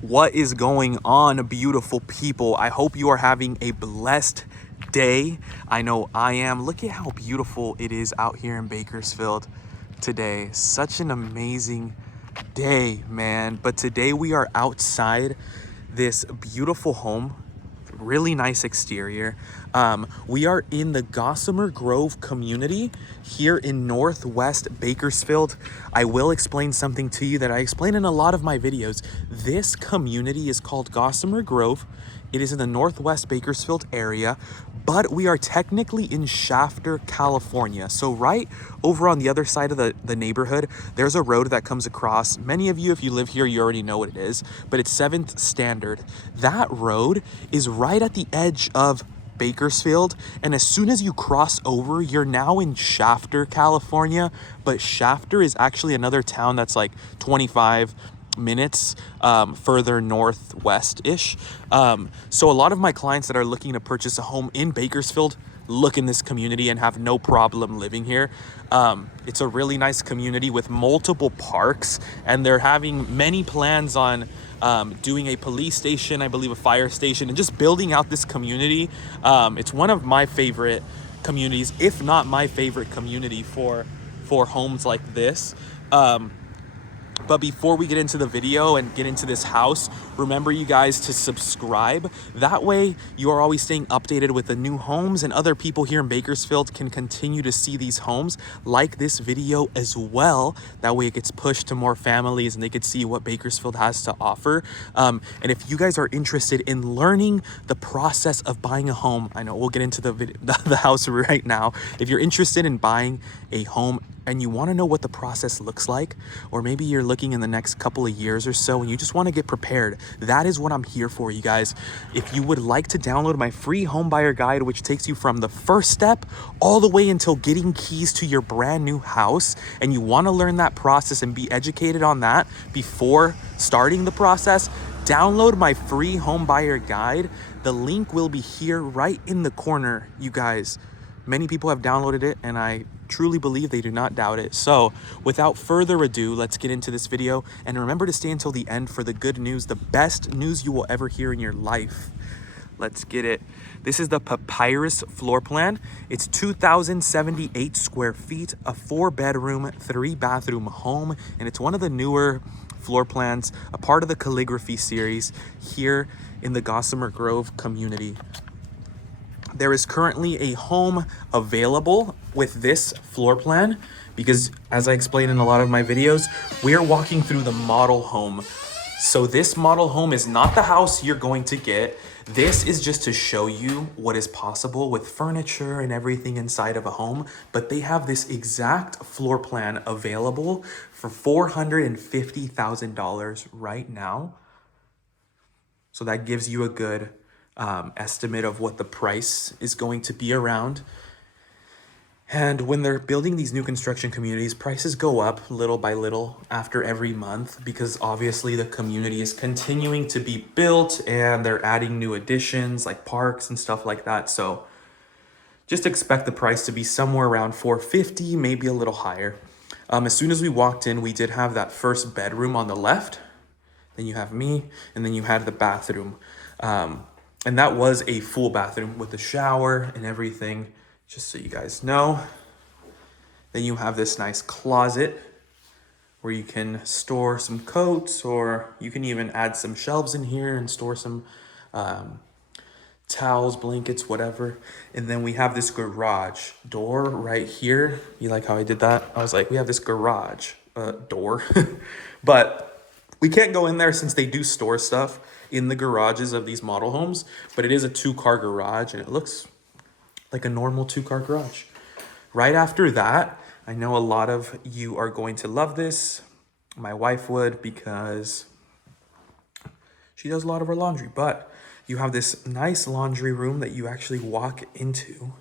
What is going on, beautiful people? I hope you are having a blessed day. I know I am. Look at how beautiful it is out here in Bakersfield today. Such an amazing day, man. But today we are outside this beautiful home, really nice exterior. We are in the Gossamer Grove community here in Northwest Bakersfield. I will explain something to you that I explain in a lot of my videos. This community is called Gossamer Grove. It is in the Northwest Bakersfield area, but we are technically in Shafter, California. So right over on the other side of the neighborhood, there's a road that comes across. Many of you, if you live here, you already know what it is, but it's 7th Standard. That road is right at the edge of Bakersfield, and as soon as you cross over, you're now in Shafter, California. But Shafter is actually another town that's like 25 minutes further northwest-ish. So a lot of my clients that are looking to purchase a home in Bakersfield look in this community and have no problem living here. It's a really nice community with multiple parks, and they're having many plans on doing a police station, I believe a fire station, and just building out this community. It's one of my favorite communities, if not my favorite community for homes like this. But before we get into the video and get into this house, remember you guys to subscribe. That way you are always staying updated with the new homes, and other people here in Bakersfield can continue to see these homes, like this video as well. That way it gets pushed to more families and they could see what Bakersfield has to offer. And if you guys are interested in learning the process of buying a home, I know we'll get into the house right now. If you're interested in buying a home and you want to know what the process looks like, or maybe you're looking in the next couple of years or so and you just want to get prepared, that is what I'm here for, you guys. If you would like to download my free home buyer guide, which takes you from the first step all the way until getting keys to your brand new house, and you want to learn that process and be educated on that before starting the process, download my free home buyer guide. The link will be here right in the corner, you guys. Many people have downloaded it, and I truly believe they do not doubt it. So without further ado, let's get into this video, and remember to stay until the end for the good news, the best news you will ever hear in your life. Let's get it. This is the PAPYRUS floor plan. It's 2,078 square feet, a 4-bedroom, 3-bathroom home, and it's one of the newer floor plans, a part of the calligraphy series here in the Gossamer Grove community. There is currently a home available with this floor plan because, as I explained in a lot of my videos, we are walking through the model home. So this model home is not the house you're going to get. This is just to show you what is possible with furniture and everything inside of a home. But they have this exact floor plan available for $450,000 right now. So that gives you a good estimate of what the price is going to be around. And when they're building these new construction communities, prices go up little by little after every month, because obviously the community is continuing to be built and they're adding new additions like parks and stuff like that. So just expect the price to be somewhere around $450,000, maybe a little higher. As soon as we walked in, we did have that first bedroom on the left. Then you have me, and then you had the bathroom. And that was a full bathroom with a shower and everything, just so you guys know. Then you have this nice closet where you can store some coats, or you can even add some shelves in here and store some towels, blankets, whatever. And then we have this garage door right here. You like how I did that? I was like, we have this garage door, but we can't go in there since they do store stuff in the garages of these model homes, but it is a 2-car garage and it looks like a normal 2-car garage. Right after that, I know a lot of you are going to love this. My wife would, because she does a lot of her laundry, but you have this nice laundry room that you actually walk into.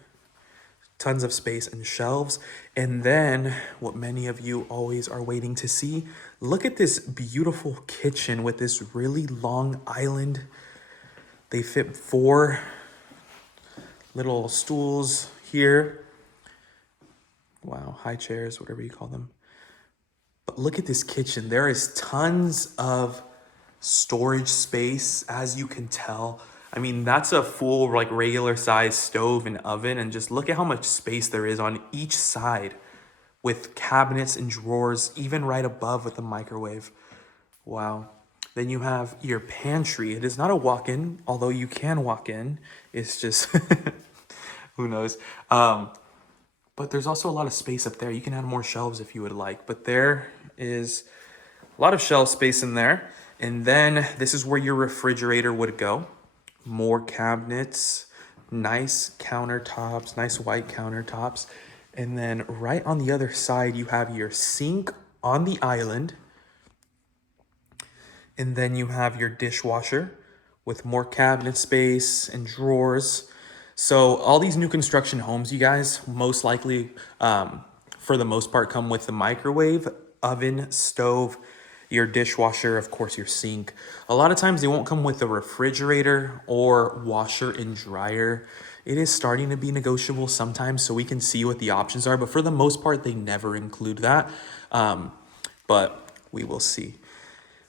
Tons of space and shelves. And then what many of you always are waiting to see, look at this beautiful kitchen with this really long island. They fit 4 little stools here. Wow, high chairs, whatever you call them. But look at this kitchen. There is tons of storage space, as you can tell. I mean, that's a full like regular size stove and oven, and just look at how much space there is on each side with cabinets and drawers, even right above with the microwave. Wow. Then you have your pantry. It is not a walk-in, although you can walk in. It's just, who knows. But there's also a lot of space up there. You can add more shelves if you would like, but there is a lot of shelf space in there. And then this is where your refrigerator would go. More cabinets, nice countertops, nice white countertops. And then right on the other side, you have your sink on the island. And then you have your dishwasher with more cabinet space and drawers. So all these new construction homes, you guys, most likely, for the most part, come with the microwave, oven, stove, your dishwasher, of course, your sink. A lot of times they won't come with a refrigerator or washer and dryer. It is starting to be negotiable sometimes, so we can see what the options are. But for the most part, they never include that. But we will see.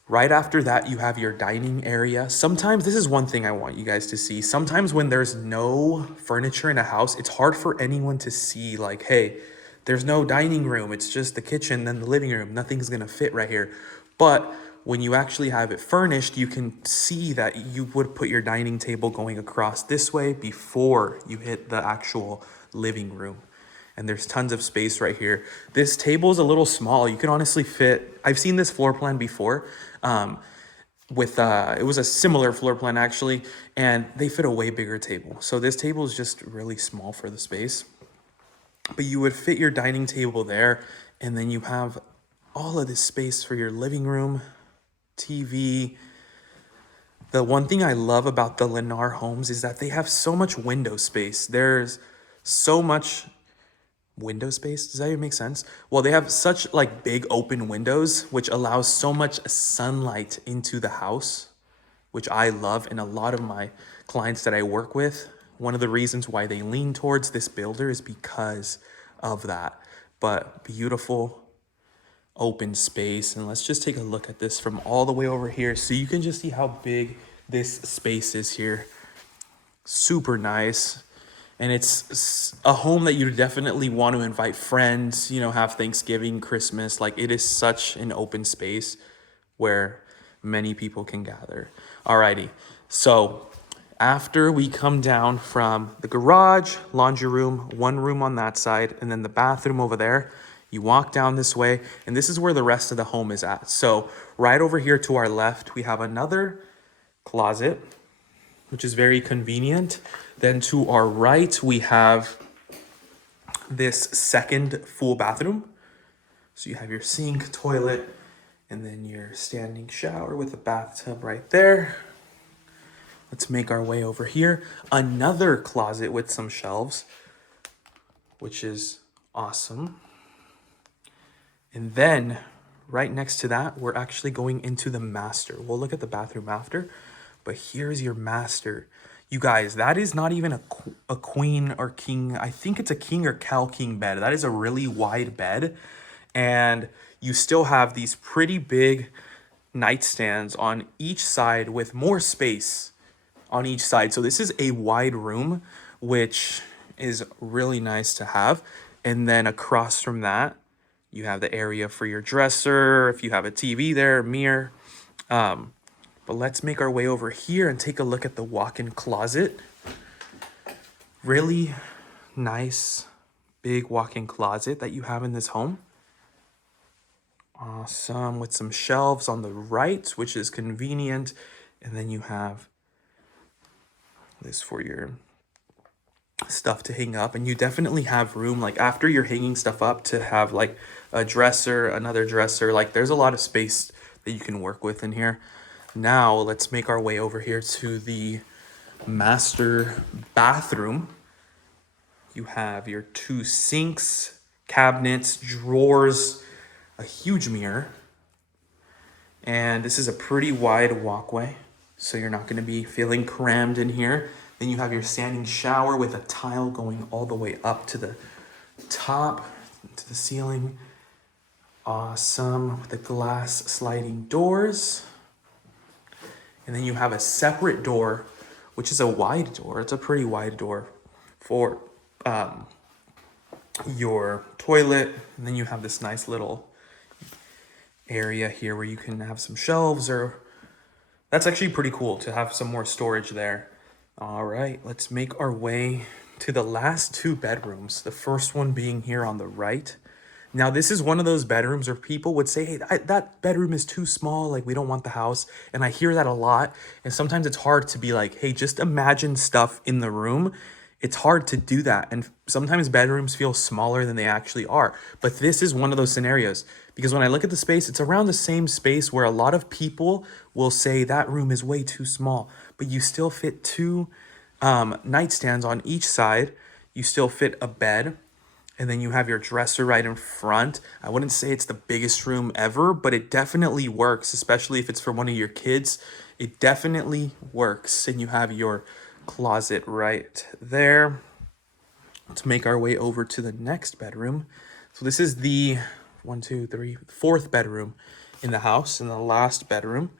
Right after that, you have your dining area. Sometimes, this is one thing I want you guys to see. Sometimes when there's no furniture in a house, it's hard for anyone to see like, hey, there's no dining room. It's just the kitchen, then the living room. Nothing's gonna fit right here. But when you actually have it furnished, you can see that you would put your dining table going across this way before you hit the actual living room. And there's tons of space right here. This table is a little small. You can honestly fit, I've seen this floor plan before. It was a similar floor plan actually, and they fit a way bigger table. So this table is just really small for the space. But you would fit your dining table there, and then you have all of this space for your living room, TV. The one thing I love about the Lennar homes is that they have so much window space. There's so much window space. Does that even make sense? Well, they have such like big open windows, which allows so much sunlight into the house, which I love. And a lot of my clients that I work with, one of the reasons why they lean towards this builder is because of that. But beautiful open space. And let's just take a look at this from all the way over here so you can just see how big this space is here. Super nice. And it's a home that you definitely want to invite friends, you know, have Thanksgiving, Christmas. Like, it is such an open space where many people can gather. Alrighty, so after we come down from the garage, laundry room, one room on that side, and then the bathroom over there, you walk down this way, and this is where the rest of the home is at. So right over here to our left, we have another closet, which is very convenient. Then to our right, we have this second full bathroom. So you have your sink, toilet, and then your standing shower with a bathtub right there. Let's make our way over here. Another closet with some shelves, which is awesome. And then right next to that, we're actually going into the master. We'll look at the bathroom after, but here's your master. You guys, that is not even a queen or king. I think it's a king or cow king bed. That is a really wide bed. And you still have these pretty big nightstands on each side with more space on each side. So this is a wide room, which is really nice to have. And then across from that, you have the area for your dresser, if you have a TV there, mirror. But let's make our way over here and take a look at the walk-in closet. Really nice, big walk-in closet that you have in this home. Awesome, with some shelves on the right, which is convenient. And then you have this for your stuff to hang up. And you definitely have room, like after you're hanging stuff up, to have like a dresser, another dresser. Like, there's a lot of space that you can work with in here. Now let's make our way over here to the master bathroom. You have your two sinks, cabinets, drawers, a huge mirror. And this is a pretty wide walkway, so you're not going to be feeling crammed in here. Then you have your standing shower with a tile going all the way up to the top, to the ceiling. Awesome, with the glass sliding doors. And then you have a separate door, which is a wide door. It's a pretty wide door for your toilet. And then you have this nice little area here where you can have some shelves, or that's actually pretty cool to have some more storage there. All right, let's make our way to the last two bedrooms. The first one being here on the right. Now, this is one of those bedrooms where people would say, hey, that bedroom is too small, like we don't want the house. And I hear that a lot. And sometimes it's hard to be like, hey, just imagine stuff in the room. It's hard to do that. And sometimes bedrooms feel smaller than they actually are. But this is one of those scenarios, because when I look at the space, it's around the same space where a lot of people will say that room is way too small, but you still fit two nightstands on each side. You still fit a bed. And then you have your dresser right in front. I wouldn't say it's the biggest room ever, but it definitely works, especially if it's for one of your kids. It definitely works. And you have your closet right there. Let's make our way over to the next bedroom. So this is the fourth bedroom in the house, and the last bedroom.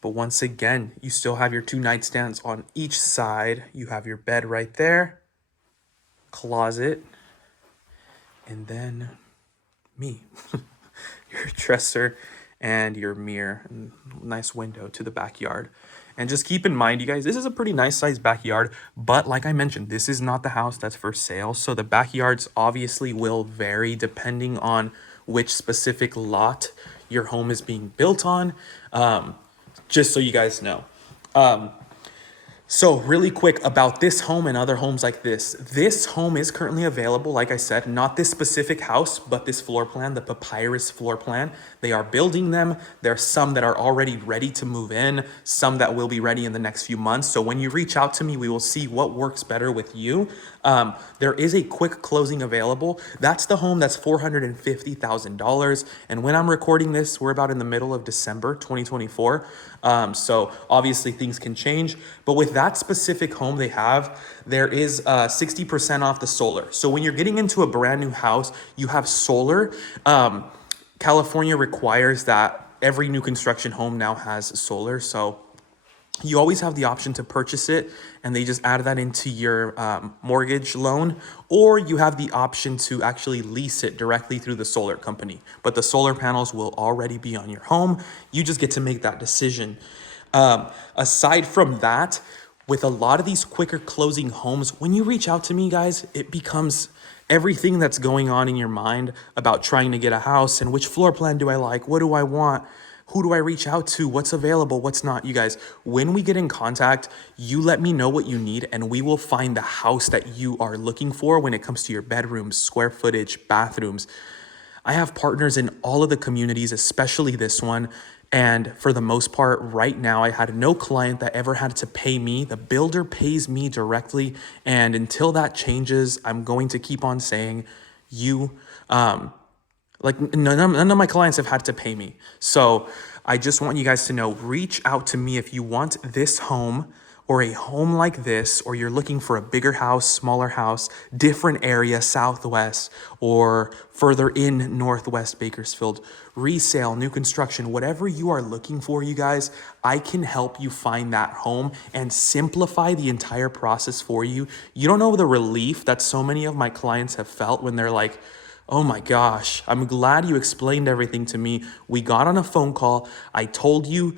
But once again, you still have your two nightstands on each side. You have your bed right there, closet, and then me, your dresser and your mirror, and nice window to the backyard. And just keep in mind, you guys, this is a pretty nice sized backyard, but like I mentioned, this is not the house that's for sale. So the backyards obviously will vary depending on which specific lot your home is being built on, just so you guys know. So really quick about this home and other homes like this. This home is currently available, like I said, not this specific house, but this floor plan, the Papyrus floor plan. They are building them. There are some that are already ready to move in, some that will be ready in the next few months. So when you reach out to me, we will see what works better with you. There is a quick closing available. That's the home that's $450,000. And when I'm recording this, we're about in the middle of December 2024. So obviously things can change, but with that specific home there is 60% off the solar. So when you're getting into a brand new house, you have solar. California requires that every new construction home now has solar. So you always have the option to purchase it, and they just add that into your mortgage loan, or you have the option to actually lease it directly through the solar company. But the solar panels will already be on your home. You just get to make that decision. Aside from that, with a lot of these quicker closing homes, when you reach out to me, guys, it becomes everything that's going on in your mind about trying to get a house and which floor plan do I like, what do I want, who do I reach out to, what's available, what's not. You guys, when we get in contact, you let me know what you need, and we will find the house that you are looking for when it comes to your bedrooms, square footage, bathrooms. I have partners in all of the communities, especially this one. And for the most part, right now, I had no client that ever had to pay me. The builder pays me directly. And until that changes, I'm going to keep on saying none of my clients have had to pay me. So I just want you guys to know, reach out to me if you want this home or a home like this, or you're looking for a bigger house, smaller house, different area, Southwest, or further in Northwest Bakersfield, resale, new construction, whatever you are looking for, you guys, I can help you find that home and simplify the entire process for you. You don't know the relief that so many of my clients have felt when they're like, oh my gosh, I'm glad you explained everything to me. We got on a phone call. I told you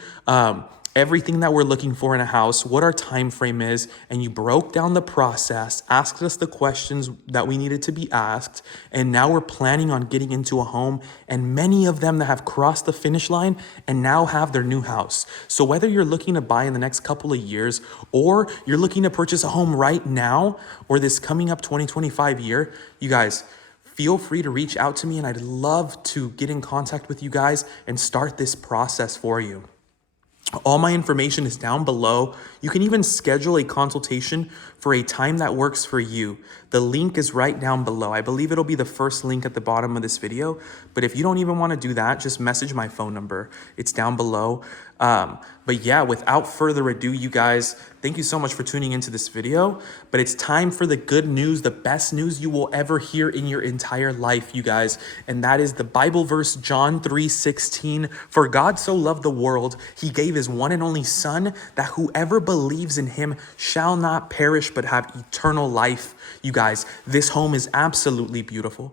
everything that we're looking for in a house, what our time frame is, and you broke down the process, asked us the questions that we needed to be asked, and now we're planning on getting into a home, and many of them that have crossed the finish line and now have their new house. So whether you're looking to buy in the next couple of years, or you're looking to purchase a home right now, or this coming up 2025 year, you guys, feel free to reach out to me, and I'd love to get in contact with you guys and start this process for you. All my information is down below. You can even schedule a consultation for a time that works for you. The link is right down below. I believe it'll be the first link at the bottom of this video. But if you don't even want to do that, just message my phone number. It's down below. But yeah, without further ado, you guys, thank you so much for tuning into this video. But it's time for the good news, the best news you will ever hear in your entire life, you guys. And that is the Bible verse, John 3:16. For God so loved the world, he gave his his one and only Son, that whoever believes in him shall not perish but have eternal life. You guys, this home is absolutely beautiful.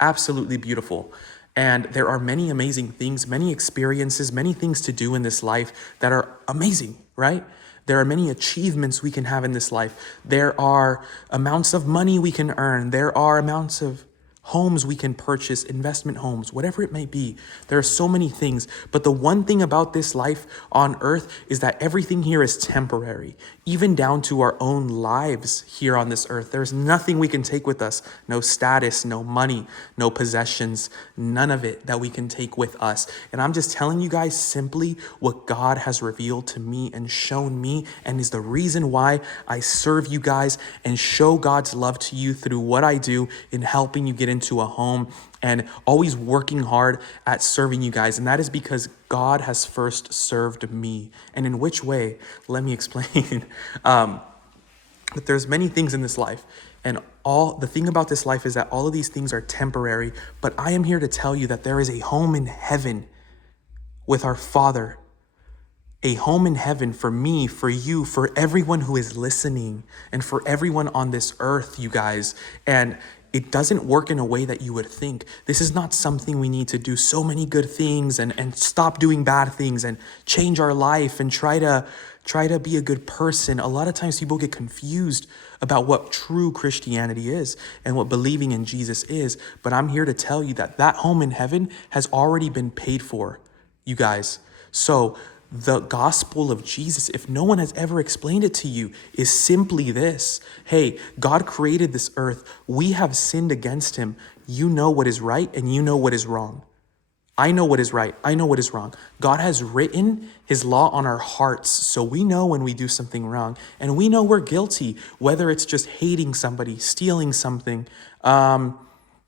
Absolutely beautiful. And there are many amazing things, many experiences, many things to do in this life that are amazing, right? There are many achievements we can have in this life. There are amounts of money we can earn. There are amounts of homes we can purchase, investment homes, whatever it may be. There are so many things. But the one thing about this life on earth is that everything here is temporary, even down to our own lives here on this earth. There's nothing we can take with us. No status, no money, no possessions, none of it that we can take with us. And I'm just telling you guys simply what God has revealed to me and shown me, and is the reason why I serve you guys and show God's love to you through what I do in helping you get into a home and always working hard at serving you guys. And that is because God has first served me. And in which way? Let me explain. But there's many things in this life, and the thing about this life is that all of these things are temporary. But I am here to tell you that there is a home in heaven with our Father. A home in heaven for me, for you, for everyone who is listening, and for everyone on this earth, you guys. And it doesn't work in a way that you would think. This is not something we need to do so many good things and stop doing bad things and change our life and try to be a good person. A lot of times people get confused about what true Christianity is and what believing in Jesus is. But I'm here to tell you that that home in heaven has already been paid for, you guys. So the gospel of Jesus, if no one has ever explained it to you, is simply this. Hey, God created this earth. We have sinned against him. You know what is right and you know what is wrong. I know what is right. I know what is wrong. God has written his law on our hearts, so we know when we do something wrong, and we know we're guilty, whether it's just hating somebody, stealing something,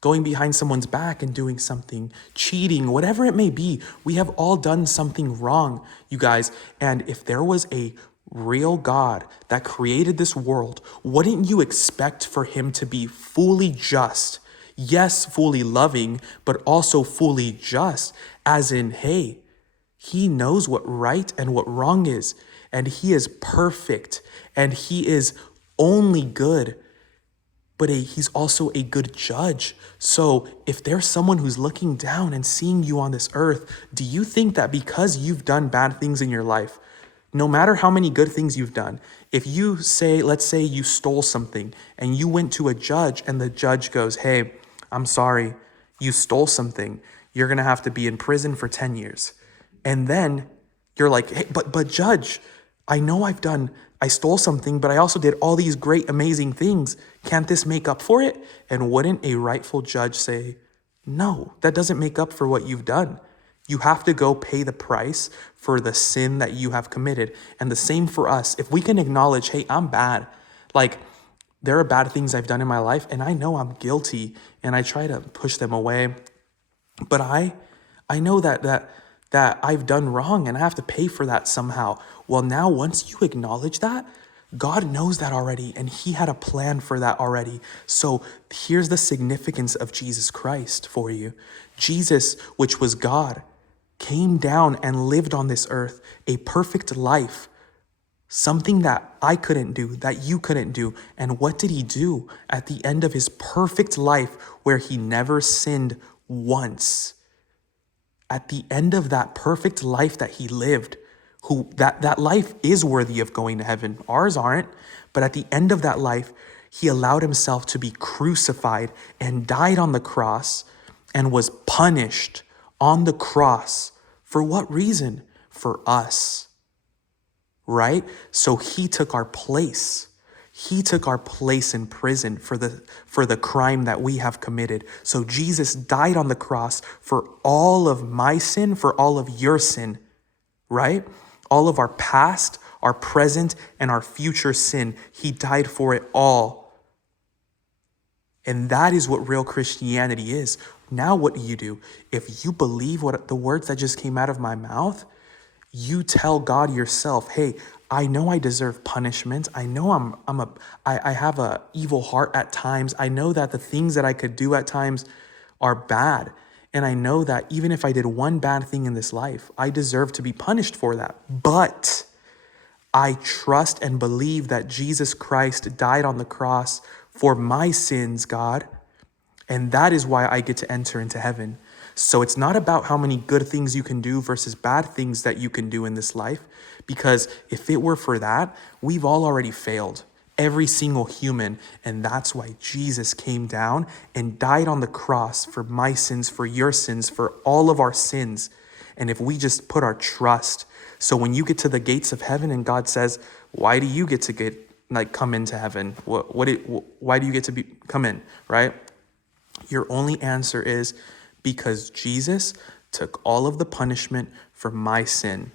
going behind someone's back and doing something, cheating, whatever it may be. We have all done something wrong, you guys. And if there was a real God that created this world, wouldn't you expect for him to be fully just? Yes, fully loving, but also fully just, as in, hey, he knows what right and what wrong is, and he is perfect, and he is only good. But he's also a good judge. So if there's someone who's looking down and seeing you on this earth, do you think that because you've done bad things in your life, no matter how many good things you've done, if you say, let's say you stole something and you went to a judge and the judge goes, hey, I'm sorry, you stole something. You're going to have to be in prison for 10 years. And then you're like, hey, but judge, I know I stole something, but I also did all these great, amazing things. Can't this make up for it? And wouldn't a rightful judge say, no, that doesn't make up for what you've done. You have to go pay the price for the sin that you have committed. And the same for us. If we can acknowledge, hey, I'm bad. Like, there are bad things I've done in my life, and I know I'm guilty, and I try to push them away. But I know that I've done wrong, and I have to pay for that somehow. Well, now once you acknowledge that, God knows that already, and he had a plan for that already. So here's the significance of Jesus Christ for you. Jesus, which was God, came down and lived on this earth a perfect life, something that I couldn't do, that you couldn't do. And what did he do at the end of his perfect life where he never sinned once? At the end of that perfect life that he lived, that life is worthy of going to heaven. Ours aren't. But at the end of that life, he allowed himself to be crucified and died on the cross and was punished on the cross. For what reason? For us. Right? So he took our place. He took our place in prison for the crime that we have committed. So Jesus died on the cross for all of my sin, for all of your sin, right? All of our past, our present, and our future sin. He died for it all. And that is what real Christianity is. Now what do? If you believe what the words that just came out of my mouth, you tell God yourself, hey, I know I deserve punishment. I know I have a evil heart at times. I know that the things that I could do at times are bad. And I know that even if I did one bad thing in this life, I deserve to be punished for that. But I trust and believe that Jesus Christ died on the cross for my sins, God. And that is why I get to enter into heaven. So it's not about how many good things you can do versus bad things that you can do in this life. Because if it were for that, we've all already failed. Every single human. And that's why Jesus came down and died on the cross for my sins, for your sins, for all of our sins. And if we just put our trust. So when you get to the gates of heaven and God says, why do you get to come into heaven? Why do you get to come in, right? Your only answer is because Jesus took all of the punishment for my sin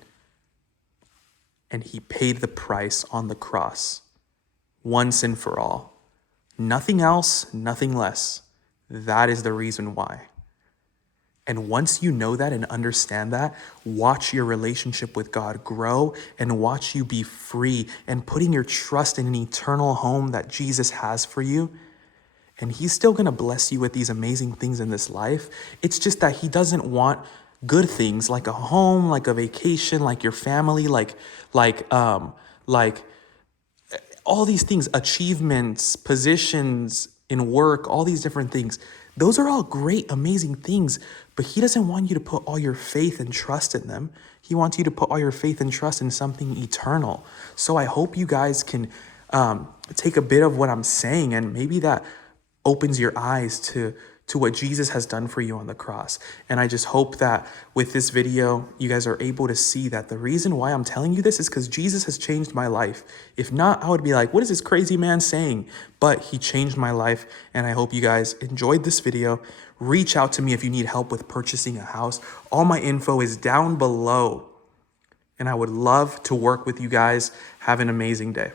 and he paid the price on the cross, once and for all. Nothing else, nothing less. That is the reason why. And once you know that and understand that, watch your relationship with God grow and watch you be free and putting your trust in an eternal home that Jesus has for you. And he's still going to bless you with these amazing things in this life. It's just that he doesn't want good things like a home, like a vacation, like your family, like all these things, achievements, positions in work, all these different things. Those are all great, amazing things, but he doesn't want you to put all your faith and trust in them. He wants you to put all your faith and trust in something eternal. So I hope you guys can take a bit of what I'm saying, and maybe that opens your eyes to what Jesus has done for you on the cross. And I just hope that with this video, you guys are able to see that the reason why I'm telling you this is because Jesus has changed my life. If not, I would be like, what is this crazy man saying? But he changed my life. And I hope you guys enjoyed this video. Reach out to me if you need help with purchasing a house. All my info is down below. And I would love to work with you guys. Have an amazing day.